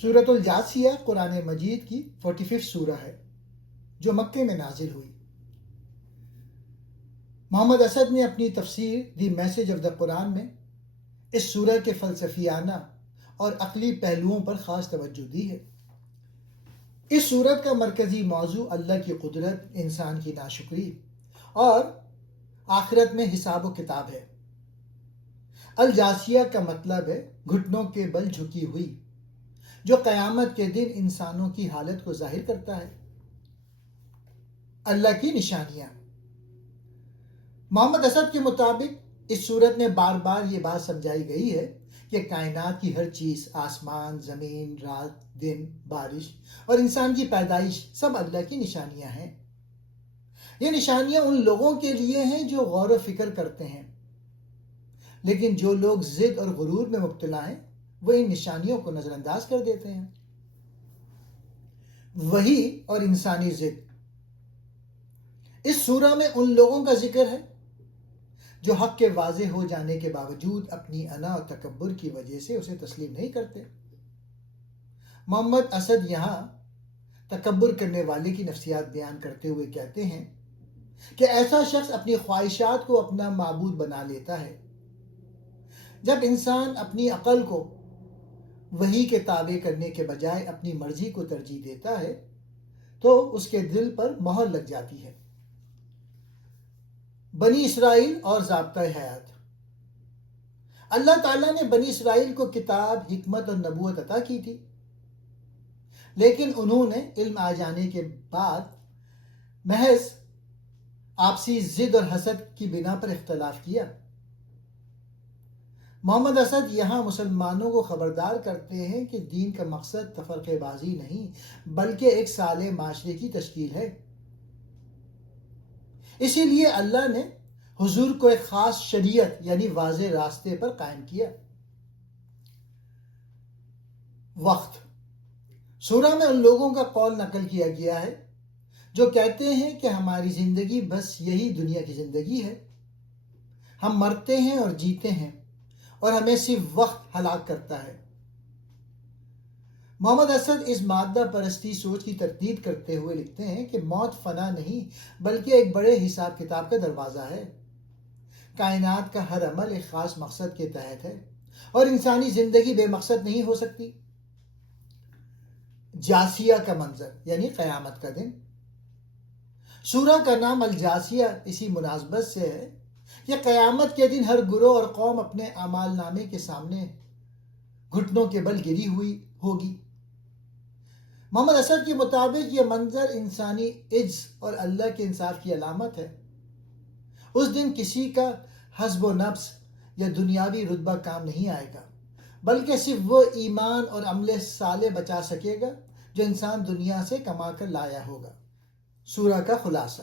سورۃ الجاثیہ قرآن مجید کی 45 سورہ ہے جو مکے میں نازل ہوئی۔ محمد اسد نے اپنی تفسیر دی میسج آف دا قرآن میں اس سورہ کے فلسفیانہ اور عقلی پہلوؤں پر خاص توجہ دی ہے۔ اس سورت کا مرکزی موضوع اللہ کی قدرت، انسان کی ناشکری اور آخرت میں حساب و کتاب ہے۔ الجاثیہ کا مطلب ہے گھٹنوں کے بل جھکی ہوئی، جو قیامت کے دن انسانوں کی حالت کو ظاہر کرتا ہے۔ اللہ کی نشانیاں۔ محمد اسد کے مطابق اس سورت میں بار بار یہ بات سمجھائی گئی ہے کہ کائنات کی ہر چیز، آسمان، زمین، رات، دن، بارش اور انسان کی پیدائش سب اللہ کی نشانیاں ہیں۔ یہ نشانیاں ان لوگوں کے لیے ہیں جو غور و فکر کرتے ہیں، لیکن جو لوگ ضد اور غرور میں مبتلا ہیں وہ ان نشانیوں کو نظر انداز کر دیتے ہیں۔ وحی اور انسانی ضد۔ اس سورہ میں ان لوگوں کا ذکر ہے جو حق کے واضح ہو جانے کے باوجود اپنی انا اور تکبر کی وجہ سے اسے تسلیم نہیں کرتے۔ محمد اسد یہاں تکبر کرنے والے کی نفسیات بیان کرتے ہوئے کہتے ہیں کہ ایسا شخص اپنی خواہشات کو اپنا معبود بنا لیتا ہے۔ جب انسان اپنی عقل کو وحی کے تابع کرنے کے بجائے اپنی مرضی کو ترجیح دیتا ہے تو اس کے دل پر مہر لگ جاتی ہے۔ بنی اسرائیل اور ضابطۂ حیات۔ اللہ تعالیٰ نے بنی اسرائیل کو کتاب، حکمت اور نبوت عطا کی تھی، لیکن انہوں نے علم آ جانے کے بعد محض آپسی ضد اور حسد کی بنا پر اختلاف کیا۔ محمد اسد یہاں مسلمانوں کو خبردار کرتے ہیں کہ دین کا مقصد تفرقہ بازی نہیں بلکہ ایک صالح معاشرے کی تشکیل ہے۔ اسی لیے اللہ نے حضور کو ایک خاص شریعت یعنی واضح راستے پر قائم کیا۔ وقت۔ سورہ میں ان لوگوں کا قول نقل کیا گیا ہے جو کہتے ہیں کہ ہماری زندگی بس یہی دنیا کی زندگی ہے، ہم مرتے ہیں اور جیتے ہیں اور ہمیں صرف وقت ہلاک کرتا ہے۔ محمد اسد اس مادہ پرستی سوچ کی تردید کرتے ہوئے لکھتے ہیں کہ موت فنا نہیں بلکہ ایک بڑے حساب کتاب کا دروازہ ہے۔ کائنات کا ہر عمل ایک خاص مقصد کے تحت ہے اور انسانی زندگی بے مقصد نہیں ہو سکتی۔ جاسیہ کا منظر یعنی قیامت کا دن۔ سورہ کا نام الجاسیہ اسی مناسبت سے ہے کہ قیامت کے دن ہر گروہ اور قوم اپنے اعمال نامے کے سامنے گھٹنوں کے بل گری ہوئی ہوگی۔ محمد اسد کے مطابق یہ منظر انسانی عجز اور اللہ کے انصاف کی علامت ہے۔ اس دن کسی کا حسب و نفس یا دنیاوی رتبہ کام نہیں آئے گا، بلکہ صرف وہ ایمان اور عمل صالح بچا سکے گا جو انسان دنیا سے کما کر لایا ہوگا۔ سورہ کا خلاصہ۔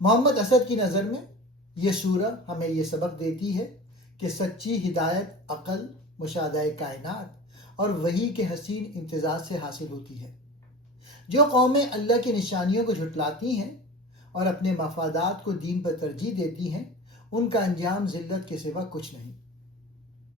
محمد اسد کی نظر میں یہ سورہ ہمیں یہ سبق دیتی ہے کہ سچی ہدایت عقل، مشاہدہ کائنات اور وحی کے حسین امتزاج سے حاصل ہوتی ہے۔ جو قومیں اللہ کی نشانیوں کو جھٹلاتی ہیں اور اپنے مفادات کو دین پر ترجیح دیتی ہیں، ان کا انجام ذلت کے سوا کچھ نہیں۔